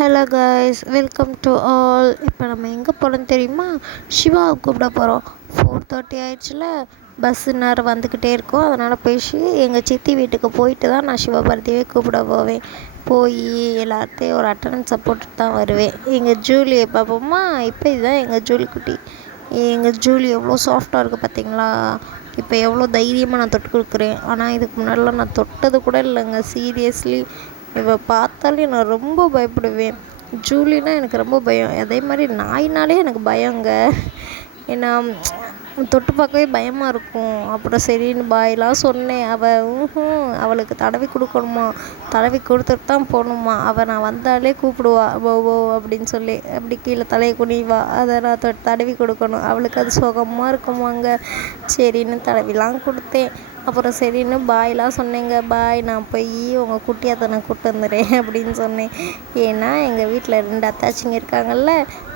Hello guys, welcome to all. இப்போ நம்ம எங்கே போகிறோன்னு தெரியுமா? சிவாவை கூப்பிட போகிறோம். 4:30 ஆயிடுச்சுல, பஸ்ஸு நேரம் வந்துக்கிட்டே இருக்கோம். அதனால் எங்கள் சித்தி வீட்டுக்கு போயிட்டு தான் நான் சிவபாரதியை கூப்பிட போவேன். போய் எல்லாத்தையும் ஒரு அட்டண்டன்ஸை போட்டுட்டு தான் வருவேன். எங்கள் ஜூலியை பார்ப்போமா? இப்போ இதுதான் எங்கள் ஜூலி குட்டி. எங்கள் ஜூலி எவ்வளோ சாஃப்டாக இருக்குது பார்த்தீங்களா? இப்போ எவ்வளோ தைரியமாக நான் தொட்டு கொடுக்குறேன். ஆனால் இதுக்கு முன்னாடிலாம் நான் தொட்டது கூட இல்லைங்க. சீரியஸ்லி இவ பார்த்தாலே நான் ரொம்ப பயப்படுவேன். ஜூலினா எனக்கு ரொம்ப பயம். அதே மாதிரி நாயினாலே எனக்கு பயங்க. ஏன்னா தொட்டு பார்க்கவே பயமாக இருக்கும். அப்புறம் சரின்னு பாயெலாம் சொன்னேன். அவளுக்கு தடவி கொடுக்கணுமா, தடவி கொடுத்துட்டு தான் போகணுமா. நான் வந்தாலே கூப்பிடுவா ஓ ஓ அப்படின்னு சொல்லி. அப்படி கீழே தலையை குனிவா. அதை நான் தடவி கொடுக்கணும். அவளுக்கு அது சுகமாக இருக்குமாங்க. சரின்னு தடவிலாம் கொடுத்தேன். அப்புறம் சரின்னு பாயெலாம் சொன்னேங்க. பாய், நான் போய் உங்கள் குட்டியாத்தனை கூப்பிட்டு வந்துடுறேன் அப்படின்னு சொன்னேன். ஏன்னா எங்கள் வீட்டில் 2 அத்தாச்சிங்க இருக்காங்கல்ல,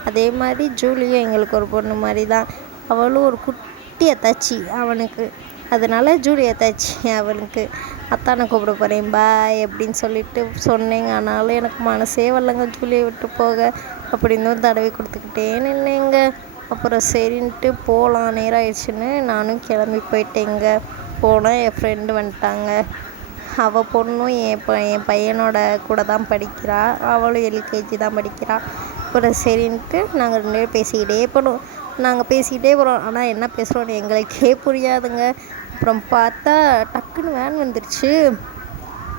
அதே மாதிரி ஜூலியும் எங்களுக்கு ஒரு பொண்ணு மாதிரி தான். அவளும் ஒரு குட்டி அத்தாச்சி அவனுக்கு. அதனால ஜூலி அத்தாச்சி அவனுக்கு. அத்தானை கூப்பிட போகிறேன் பாய் அப்படின்னு சொல்லிட்டு சொன்னேங்க. ஆனாலும் எனக்கு மனசே வரலங்க ஜூலியை விட்டு போக. அப்படின்னு தடவி கொடுத்துக்கிட்டே நின்னேங்க. அப்புறம் சரின்ட்டு போகலாம், நேரம் ஆயிடுச்சுன்னு நானும் கிளம்பி போயிட்டேங்க. போனால் என் ஃப்ரெண்டு வந்துட்டாங்க. அவள் பொண்ணும் என் பையனோட கூட தான் படிக்கிறா. அவளும் எல்கேஜி தான் படிக்கிறா. அப்புறம் சரின்ட்டு நாங்கள் 2 பேரும் பேசிக்கிட்டே போனோம். நாங்கள் பேசிக்கிட்டே போகிறோம். ஆனால் என்ன பேசுகிறோன்னு எங்களுக்கே புரியாதுங்க. அப்புறம் பார்த்தா டக்குன்னு வேன் வந்துடுச்சு.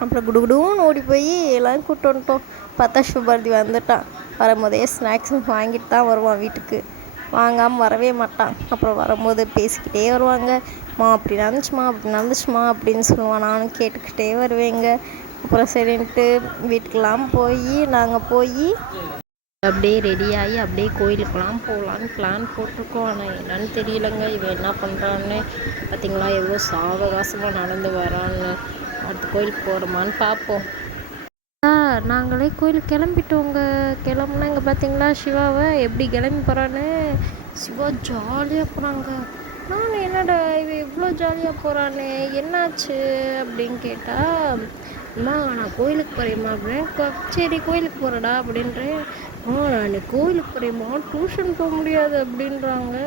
அப்புறம் குடுகுடுன்னு ஓடி போய் எல்லோரும் கூப்பிட்டு வந்துட்டோம். பார்த்தா சிவபாரதி வந்துட்டான். வரும்போதே ஸ்நாக்ஸ் வாங்கிட்டு தான் வருவான் வீட்டுக்கு. வாங்காமல் வரவே மாட்டான். அப்புறம் வரும்போது பேசிக்கிட்டே வருவாங்க. அப்படி நடந்துச்சுமா அப்படின்னு சொல்லுவான். நானும் கேட்டுக்கிட்டே வருவேங்க. அப்புறம் சரின்ட்டு வீட்டுக்கெலாம் நாங்கள் போய் அப்படியே ரெடியாகி அப்படியே கோயிலுக்கெலாம் போகலான்னு பிளான் போட்டிருக்கோம். ஆனால் என்னன்னு தெரியலங்க. இவன் என்ன பண்ணுறான்னு பார்த்திங்களா? எவ்வளோ சாவகாசமாக நடந்து வரான்னு. அடுத்த கோயிலுக்கு போகிறோமான்னு பார்ப்போம். நாங்களே கோயிலுக்கு கிளம்பிட்டோங்க. கிளம்புனா இங்கே பார்த்தீங்களா சிவாவை எப்படி கிளம்பி போகிறான்னு. சிவா ஜாலியாக போகிறாங்க. நான் என்னடா இவன் இவ்வளோ ஜாலியாக போகிறானே, என்னாச்சு அப்படின்னு கேட்டால், அம்மா நான் கோயிலுக்கு போகிறேம்மா அப்படின்னு. சரி கோயிலுக்கு போகிறடா அப்படின்றேன். நான் கோயிலுக்கு போகிறேம்மா, டியூஷன் போக முடியாது அப்படின்றாங்க.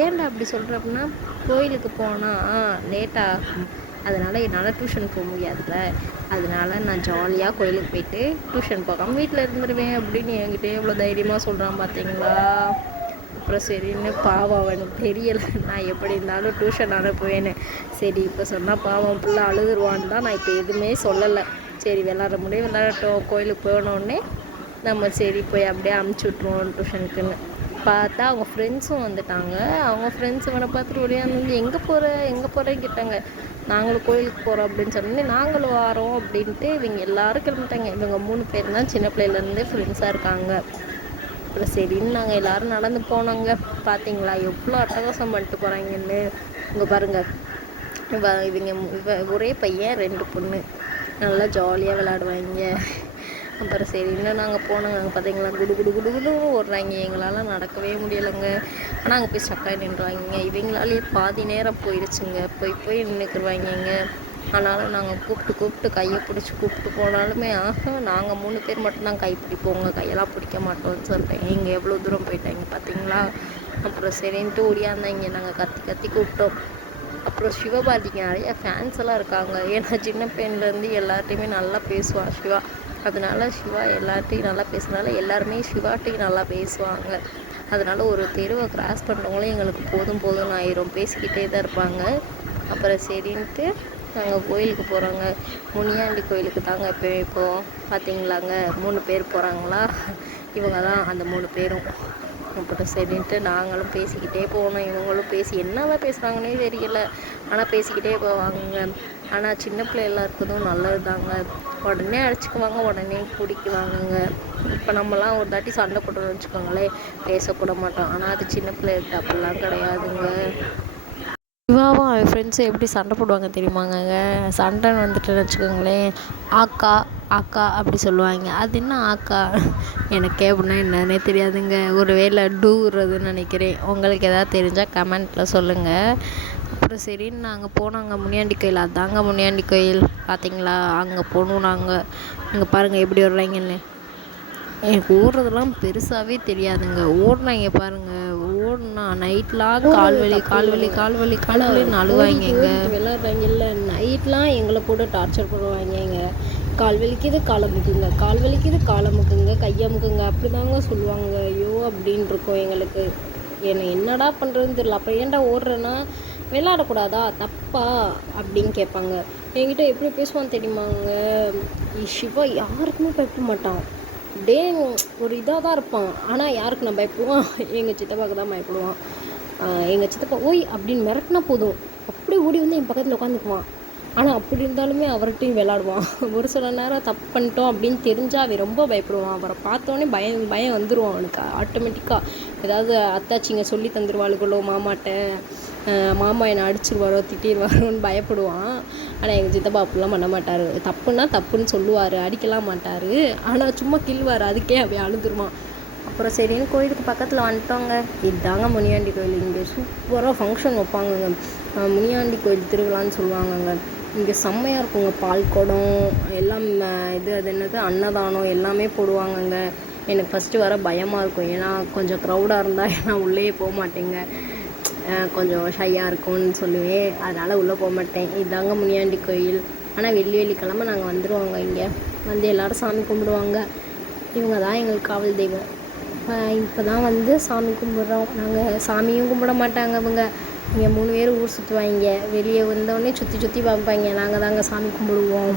ஏன்டா அப்படி சொல்கிற அப்படின்னா, கோயிலுக்கு போனால் லேட்டாகும், அதனால் என்னால் டியூஷன் போக முடியாதுல்ல, அதனால நான் ஜாலியாக கோயிலுக்கு போயிட்டு டியூஷன் போகாமல் வீட்டில் இருந்துடுவேன் அப்படின்னு என்கிட்ட எவ்வளோ தைரியமாக சொல்கிறான் பார்த்தீங்களா? அப்புறம் சரின்னு பாவம் அவனுக்கு தெரியலை நான் எப்படி இருந்தாலும் டியூஷன் அனுப்புவேன்னு. சரி இப்போ சொன்னால் பாவம் பிள்ளை அழுதுருவான்னு தான் நான் இப்போ எதுவுமே சொல்லலை. சரி விளாட்ற முடியும் விளாடட்டும், கோயிலுக்கு போனோடனே நம்ம சரி போய் அப்படியே அமுச்சு விட்ருவோம் டியூஷனுக்குன்னு பார்த்தா அவங்க ஃப்ரெண்ட்ஸும் வந்துட்டாங்க. அவங்க ஃப்ரெண்ட்ஸ் இவனை பார்த்துட்டு ஒடியாந்து எங்கே போகிறேன்னு கேட்டாங்க. நாங்களும் கோயிலுக்கு போகிறோம் அப்படின்னு சொன்னோன்னே நாங்களும் வரோம் அப்படின்ட்டு இவங்க எல்லோரும் கிளம்பிட்டாங்க. இவங்க 3 பேர் தான் சின்ன பிள்ளையிலேருந்தே ஃப்ரெண்ட்ஸாக இருக்காங்க. அப்புறம் சரின்னு நாங்கள் எல்லோரும் நடந்து போனோங்க. பார்த்தீங்களா எவ்வளோ அட்டகாசம் பண்ணிட்டு போகிறாங்கன்னு. இங்கே பாருங்கள், இவங்க ஒரே பையன் 2 பொண்ணு நல்லா ஜாலியாக விளையாடுவாங்க. அப்புறம் சரின்னு நாங்கள் போனோங்க. நாங்கள் பார்த்தீங்களா குடு ஓடுறாங்க. எங்களால் நடக்கவே முடியலைங்க. ஆனால் அங்கே போய் ஸ்டக்காகி நின்றுவாங்க. இவங்களாலே பாதி நேரம் போயிடுச்சுங்க. போய் நின்றுக்குருவாங்க. ஆனாலும் நாங்கள் கூப்பிட்டு கையை பிடிச்சி கூப்பிட்டு போனாலுமே நாங்கள் 3 பேர் மட்டும்தான் கை பிடிப்போங்க, கையெல்லாம் பிடிக்க மாட்டோம்னு சொல்லிட்டேன். இங்கே எவ்வளோ தூரம் போயிட்டாங்க பார்த்தீங்களா? அப்புறம் சரின்ட்டு ஓடியாந்தாங்க. நாங்கள் கத்தி கூப்பிட்டோம். அப்புறம் சிவபாரதிக்கு நிறைய ஃபேன்ஸ் எல்லாம் இருக்காங்க. ஏன்னா சின்ன பையன்லேருந்து எல்லார்ட்டையுமே நல்லா பேசுவான் சிவா. அதனால சிவா எல்லார்ட்டையும் நல்லா பேசுனால எல்லாருமே சிவாட்டையும் நல்லா பேசுவாங்க. அதனால் ஒரு தெருவை கிராஸ் பண்ணுறவங்களும் எங்களுக்கு போதும்னு ஆயிரும். பேசிக்கிட்டே தான் இருப்பாங்க. அப்புறம் சரின்ட்டு நாங்கள் கோயிலுக்கு போகிறோங்க. முனியாண்டி கோயிலுக்கு தாங்க இப்போது பார்த்தீங்களாங்க 3 பேர் போகிறாங்களா, இவங்க தான் அந்த 3 பேரும். அப்புறம் சரின்ட்டு நாங்களும் பேசிக்கிட்டே போனோம். இவங்களும் பேசி என்னதான் பேசுகிறாங்கன்னே தெரியல, ஆனால் பேசிக்கிட்டே போவாங்க. ஆனால் சின்ன பிள்ளைலாம் இருக்கிறதும் நல்லது தாங்க. உடனே அடிச்சுக்குவாங்க, உடனே பிடிக்குவாங்கங்க. இப்போ நம்மலாம் ஒரு தாட்டி சண்டை போட்டோம்னு வச்சுக்கோங்களேன், பேசக்கூட மாட்டோம். ஆனால் அது சின்ன பிள்ளைகிட்ட அப்படிலாம் கிடையாதுங்க. சிவாவும் அவன் ஃப்ரெண்ட்ஸும் எப்படி சண்டை போடுவாங்க தெரியுமாங்க? சண்டைன்னு வந்துட்டுன்னு வச்சுக்கோங்களேன், ஆக்கா அப்படி சொல்லுவாங்க. அது என்ன ஆக்கா எனக்கே அப்படின்னா என்னன்னே தெரியாதுங்க. ஒரு வேளை டூறதுன்னு நினைக்கிறேன். உங்களுக்கு எதாவது தெரிஞ்சால் கமெண்ட்டில் சொல்லுங்கள். அப்புறம் சரின்னு நாங்கள் போனாங்க முனியாண்டி கோயில். அதாங்க முனியாண்டி கோயில் பார்த்தீங்களா? அங்கே போகணும் நாங்கள். இங்கே பாருங்கள் எப்படி வர்றாங்கன்னு. எனக்கு ஓடுறதெல்லாம் பெருசாகவே தெரியாதுங்க. ஓடுனாங்க பாருங்கள், ஓடுனா நைட்லாம் கால் வலி கால் வலி கால் வலி கால் வலின்னு அழுவாங்கங்க. விளையாடுறாங்கல்ல நைட்லாம் எங்களை போட்டு டார்ச்சர் பண்ணுவாங்கங்க. கால் வலிக்குது காலை முக்குங்க, கால் வலிக்குது காலை முக்குங்க, கையை முக்குங்க, அப்படி தாங்க சொல்லுவாங்க. ஐயோ அப்படின்னு இருக்கும் எங்களுக்கு. என்னடா பண்ணுறதுன்னு தெரியல. அப்புறம் ஏன்டா ஓடுறேன்னா, விளையாடக்கூடாதா தப்பா அப்படின்னு கேட்பாங்க. என்கிட்ட எப்படி பேசுவான்னு தெரியுமாங்க, சிவா யாருக்குமே பயப்பட மாட்டான். அப்படியே ஒரு இதாக தான் இருப்பான். ஆனால் யாருக்கு நான் பயப்படுவான், எங்கள் சித்தப்பாவுக்கு தான் பயப்படுவான். எங்கள் சித்தப்பா ஓய் அப்படின்னு மிரட்டினா போதும், அப்படியே ஓடி வந்து என் பக்கத்தில் உட்காந்துக்குவான். ஆனால் அப்படி இருந்தாலுமே அவர்கிட்டையும் விளாடுவான். ஒரு சில நேரம் தப்பு பண்ணிட்டோம் அப்படின்னு தெரிஞ்சால் அவன் ரொம்ப பயப்படுவான். அவரை பார்த்தோன்னே பயம் வந்துடுவான் அவனுக்கு ஆட்டோமேட்டிக்காக. ஏதாவது அத்தாச்சிங்க சொல்லி தந்துடுவாளுகளோ மாமாட்ட, மாமா என்னை அடிச்சிருவாரோ திட்டிடுவாரோன்னு பயப்படுவான். ஆனால் எங்கள் சித்தப்பா அப்படிலாம் பண்ண மாட்டார். தப்புன்னா தப்புன்னு சொல்லுவார், அடிக்கலாம் மாட்டார். ஆனால் சும்மா கிள்வார், அதுக்கே அவன் அழுதுருவான். அப்புறம் சரின்னு கோயிலுக்கு பக்கத்தில் வந்துட்டோங்க. இதுதாங்க முனியாண்டி கோயில். இங்கே சூப்பராக ஃபங்க்ஷன் வைப்பாங்கங்க. முனியாண்டி கோயில் திருவிழான்னு சொல்லுவாங்கங்க. இங்கே செம்மையாக இருக்குங்க. பால் குடம் எல்லாம், அது என்னது அன்னதானம் எல்லாமே போடுவாங்கங்க. எனக்கு ஃபஸ்ட்டு வர பயமாக இருக்கும். ஏன்னா கொஞ்சம் க்ரௌடாக இருந்தால் நான் உள்ளேயே போக மாட்டேங்க. கொஞ்சம் ஷையாக இருக்கும்னு சொல்லுவேன். அதனால் உள்ளே போக மாட்டேன். இதுதாங்க முனியாண்டி கோயில். ஆனால் வெள்ளிக்கிழமை நாங்கள் வந்துடுவோங்க. இங்கே வந்து எல்லோரும் சாமி கும்பிடுவாங்க. இவங்க தான் எங்களுக்கு காவல் தெய்வம். இப்போ தான் வந்து சாமி கும்பிட்றோம். நாங்கள் சாமியும் கும்பிட மாட்டாங்க இவங்க. இங்கே 3 பேர் ஊர் சுற்றுவாங்க. வெளியே வந்தோடனே சுற்றி பார்ப்பாங்க. நாங்கள் தாங்க சாமி கும்பிடுவோம்.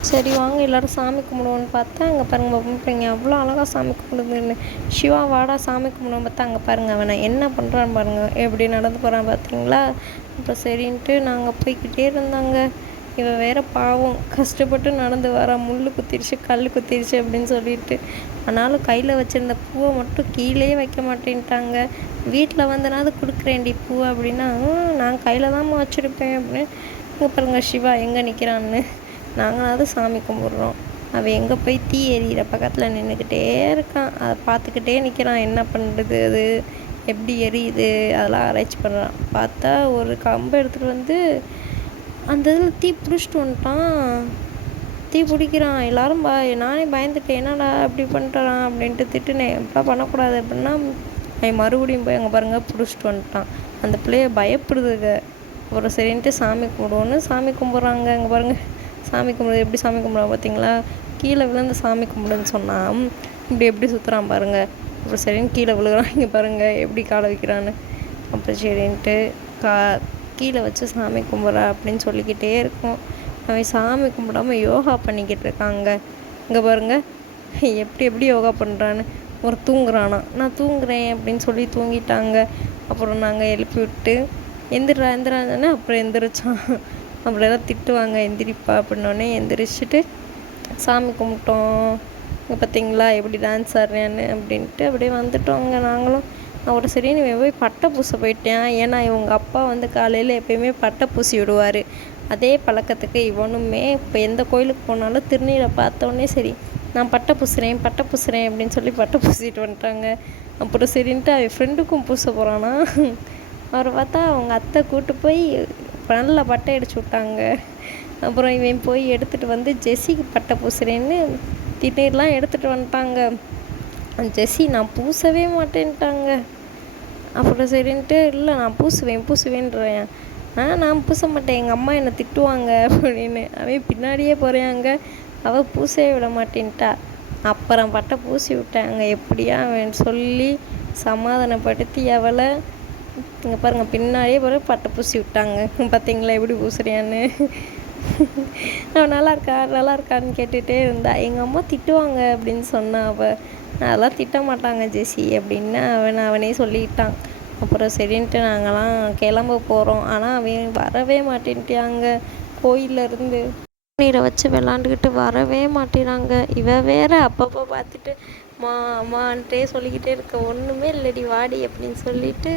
சரி வாங்க எல்லோரும் சாமி கும்பிடுவோன்னு பார்த்தா அங்கே பாருங்கள் கும்பிட்றீங்க, அவ்வளோ அழகாக சாமி கும்பிடுதுன்னு. சிவா வாடா சாமி கும்பிடுவோம் பார்த்தா அங்கே பாருங்கள் அவனை என்ன பண்ணுறான்னு பாருங்கள், எப்படி நடந்து போகிறான் பார்த்தீங்களா. அப்புறம் சரின்ட்டு நாங்கள் போய்கிட்டே இருந்தாங்க. இவன் வேறு பாவம் கஷ்டப்பட்டு நடந்து வரான். முள் குத்திருச்சு கல் குத்திருச்சு அப்படின்னு சொல்லிட்டு. ஆனாலும் கையில் வச்சுருந்த பூவை மட்டும் கீழே வைக்க மாட்டேன்ட்டாங்க. வீட்டில் வந்தனாவது கொடுக்குறேன்டி பூ அப்படின்னா, நான் கையில் தான் வச்சுருப்பேன் அப்படின்னு. இங்கே பாருங்கள் சிவா எங்கே நிற்கிறான்னு. நாங்களாவது சாமி கும்பிட்றோம், அவன் எங்கே போய் தீ எரியிற பக்கத்தில் நின்றுக்கிட்டே இருக்கான். அதை பார்த்துக்கிட்டே நிற்கிறான். என்ன பண்ணுறது, அது எப்படி எரியுது அதெல்லாம் ஆராய்ச்சி பண்ணுறான். பார்த்தா ஒரு கம்பை எடுத்துகிட்டு வந்து அந்த இதில் தீ பிடிச்சிட்டு வந்துட்டான். தீ பிடிக்கிறான். எல்லோரும் நானே பயந்துட்டேன், என்னடா அப்படி பண்ணுறான் அப்படின்ட்டு திட்டுனேன். இப்படிலாம் பண்ணக்கூடாது அப்படின்னா அவன் மறுபடியும் போய் அங்கே பாருங்கள் பிடிச்சிட்டு வந்துட்டான். அந்த பிள்ளைய பயப்படுதுங்க. அப்புறம் சரின்ட்டு சாமி கும்பிடுவோன்னு சாமி கும்பிட்றாங்க. அங்கே பாருங்கள் சாமி கும்பிடுறது எப்படி சாமி கும்பிடுவோம் பார்த்தீங்களா. கீழே விழுந்து சாமி கும்பிடுன்னு சொன்னால் இப்படி எப்படி சுற்றுறான் பாருங்கள். அப்புறம் சரின்னு கீழே விழுகிறான். இங்கே பாருங்கள் எப்படி காலை வைக்கிறான்னு. அப்புறம் சரின்ட்டு கீழே வச்சு சாமி கும்பிட்றா அப்படின்னு சொல்லிக்கிட்டே இருக்கும். அவன் சாமி கும்பிடாமல் யோகா பண்ணிக்கிட்டு இருக்காங்க. இங்கே பாருங்கள் எப்படி யோகா பண்ணுறான்னு. ஒரு தூங்குறானா, நான் தூங்குறேன் அப்படின்னு சொல்லி தூங்கிட்டாங்க. அப்புறம் நாங்கள் எழுப்பி விட்டு எந்திரான்னு அப்புறம் எந்திரிச்சான். அப்புறம் எல்லாம் திட்டுவாங்க, எந்திரிப்பா அப்படின்னோடனே எந்திரிச்சிட்டு சாமி கும்பிட்டோம். இங்கே பார்த்தீங்களா எப்படி டான்ஸ் ஆடுறேன்னு அப்படின்ட்டு அப்படியே வந்துட்டோங்க நாங்களும். அவரை சரின்னு போய் பட்டை பூச போயிட்டேன். ஏன்னா இவங்க அப்பா வந்து காலையில் எப்போயுமே பட்டை பூசி விடுவார். அதே பழக்கத்துக்கு இவனுமே இப்போ எந்த கோயிலுக்கு போனாலும் திருநீரை பார்த்தோன்னே சரி நான் பட்டை பூசுகிறேன் அப்படின்னு சொல்லி பட்டை பூசிட்டு வந்துட்டாங்க. அப்புறம் சரின்ட்டு அவன் ஃப்ரெண்டுக்கும் பூச போகிறானா. அவரை பார்த்தா அவங்க அத்தை கூட்டு போய் நல்லா பட்டை அடிச்சு விட்டாங்க. அப்புறம் இவன் போய் எடுத்துகிட்டு வந்து ஜெஸ்ஸிக்கு பட்டை பூசுகிறேன்னு திடீர்லாம் எடுத்துகிட்டு வந்துட்டாங்க. ஜெஸ்ஸி நான் பூசவே மாட்டேன்ட்டாங்க. அப்புறம் சரின்ட்டு இல்லை நான் பூசுவேன்றேன். நான் பூச மாட்டேன், எங்கள் அம்மா என்னை திட்டுவாங்க அப்படின்னு. அவன் பின்னாடியே போகிறாங்க. அவள் பூசவே விட மாட்டேன்ட்டா. அப்புறம் பட்டை பூசி விட்டாங்க. எப்படியா அவன் சொல்லி சமாதானப்படுத்தி அவளை இங்கே பாருங்கள் பின்னாடியே போகிற பட்டை பூசி விட்டாங்க. பார்த்தீங்களா எப்படி பூசுறியான்னு. அவன் நல்லா இருக்கான்னு கேட்டுகிட்டே இருந்தா. எங்கள் அம்மா திட்டுவாங்க அப்படின்னு சொன்னான். அவள் அதெல்லாம் திட்ட மாட்டாங்க ஜெஸ்ஸி அப்படின்னு அவனே சொல்லிட்டான். அப்புறம் சரின்ட்டு நாங்கள்லாம் கிளம்ப போகிறோம். ஆனால் அவன் வரவே மாட்டேன்ட்டாங்க. கோயிலேருந்து நீரை வச்சு விளாண்டுக்கிட்டு வரவே மாட்டேறாங்க. இவ வேற அப்பப்போ பார்த்துட்டு அம்மான்ட்டே சொல்லிக்கிட்டே இருக்க, ஒன்றுமே இல்லடி வாடி அப்படின்னு சொல்லிட்டு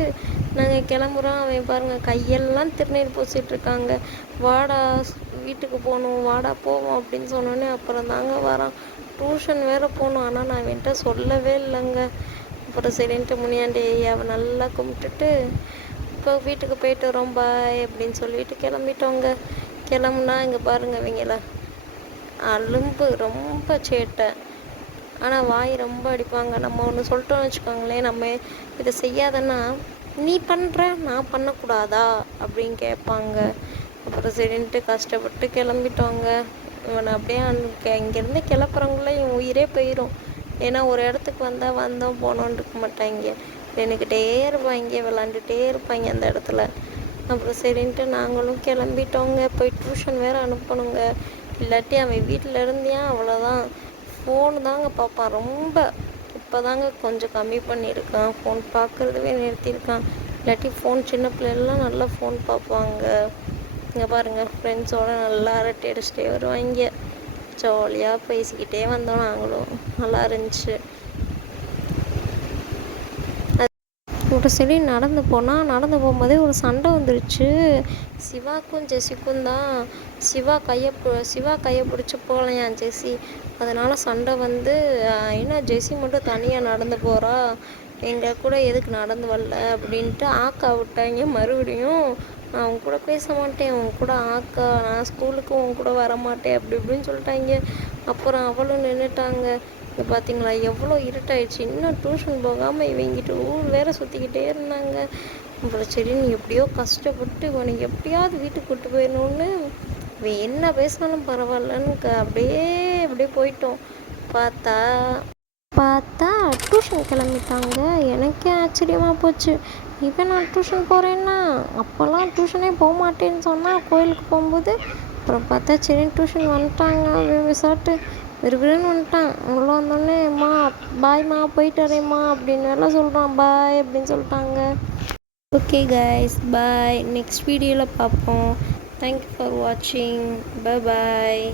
நாங்கள் கிளம்புறோம். அவன் பாருங்கள் கையெல்லாம் திருநீர் பூசிகிட்ருக்காங்க. வாடா வீட்டுக்கு போகணும், வாடா போவோம் அப்படின்னு சொன்னோன்னே அப்புறம் தாங்க வரான். டியூஷன் வேறு போகணும். ஆனால் நான் என்கிட்ட சொல்லவே இல்லைங்க. அப்புறம் சரின்ட்டு முனியாண்டி அவ நல்லா கும்பிட்டுட்டு இப்போ வீட்டுக்கு போயிட்டு வரோம் பாய் அப்படின்னு சொல்லிட்டு கிளம்பிட்டோங்க. கிளம்புனா இங்கே பாருங்கள் இவங்கள அலும்பு, ரொம்ப சேட்டை. ஆனால் வாய் ரொம்ப அடிப்பாங்க. நம்ம ஒன்று சொல்லிட்டோம்னு வச்சுக்கோங்களேன், நம்ம இதை செய்யாதன்னா நீ பண்ணுற நான் பண்ணக்கூடாதா அப்படின்னு கேட்பாங்க. அப்புறம் சரின்ட்டு கஷ்டப்பட்டு கிளம்பிட்டோங்க. இவனை அப்படியே இங்கேருந்து கிளப்புறவங்கள இவன் உயிரே போயிடும். ஏன்னா ஒரு இடத்துக்கு வந்தால் வந்தோம் போனோன்னு இருக்க மாட்டாங்க, நின்றுக்கிட்டே இருப்பாங்க, விளாண்டுட்டே இருப்பாங்க அந்த இடத்துல. அப்புறம் சரின்ட்டு நாங்களும் கிளம்பிட்டோங்க. போய் டியூஷன் வேறு அனுப்பணுங்க. இல்லாட்டி அவன் வீட்டில் இருந்தியா அவ்வளோதான், ஃபோனு தாங்க பார்ப்பான் ரொம்ப. இப்போ தாங்க கொஞ்சம் கம்மி பண்ணியிருக்கான், ஃபோன் பார்க்குறதுவே நிறுத்தியிருக்கான். இல்லாட்டி ஃபோன் சின்ன பிள்ளைலாம் நல்லா ஃபோன் பார்ப்பாங்க. இங்கே பாருங்கள், ஃப்ரெண்ட்ஸோடு நல்லா அரட்டை அடிச்சுட்டே வருவாங்க. ஜாலியாக பேசிக்கிட்டே வந்தோம் நாங்களும், நல்லா இருந்துச்சு. ஒரு சரி நடந்து போகும்போதே ஒரு சண்டை வந்துருச்சு. சிவாக்கும் ஜெசிக்கும் தான். சிவா கையை பிடிச்சி போகலையாம் ஜெசி. அதனால் சண்டை வந்து, என்ன ஜெசி மட்டும் தனியாக நடந்து போகிறா, எங்கள் கூட எதுக்கு நடந்து வரல அப்படின்ட்டு ஆக்கா விட்டாங்க. மறுபடியும் நான் கூட பேச மாட்டேன், உன் கூட ஆக்கா, நான் ஸ்கூலுக்கு உன் கூட வரமாட்டேன் அப்படி இப்படின்னு சொல்லிட்டாங்க. அப்புறம் அவளும் நின்றுட்டாங்க. இப்போ பார்த்தீங்களா எவ்வளோ இருட்டாயிடுச்சு. இன்னும் டியூஷன் போகாமல் இவங்கிட்ட ஊர் வேறு சுற்றிக்கிட்டே இருந்தாங்க. அப்புறம் சரி நீ எப்படியோ கஷ்டப்பட்டு இவனுக்கு எப்படியாவது வீட்டுக்கு கூப்பிட்டு போயிடணுன்னு இவன் என்ன பேசினாலும் பரவாயில்லன்னு அப்படியே போயிட்டோம். பார்த்தா டியூஷன் கிளம்பிட்டாங்க. எனக்கே ஆச்சரியமாக போச்சு. இவன் நான் டியூஷன் போகிறேன்னா, அப்போல்லாம் டியூஷனே போக மாட்டேன்னு சொன்னால் கோயிலுக்கு போகும்போது, அப்புறம் பார்த்தா சரி டியூஷன் வந்துட்டாங்க விசாட்டு விறுவிறுன்னு வந்துட்டான். உள்ள வந்தோடனே அம்மா பாய்மா போயிட்டு வரேம்மா அப்படின்னு எல்லாம் சொல்கிறான். பாய் அப்படின்னு சொல்லிட்டாங்க. ஓகே கைஸ், பாய். நெக்ஸ்ட் வீடியோவில் பார்ப்போம். தேங்க்யூ ஃபார் வாட்சிங். பாய்.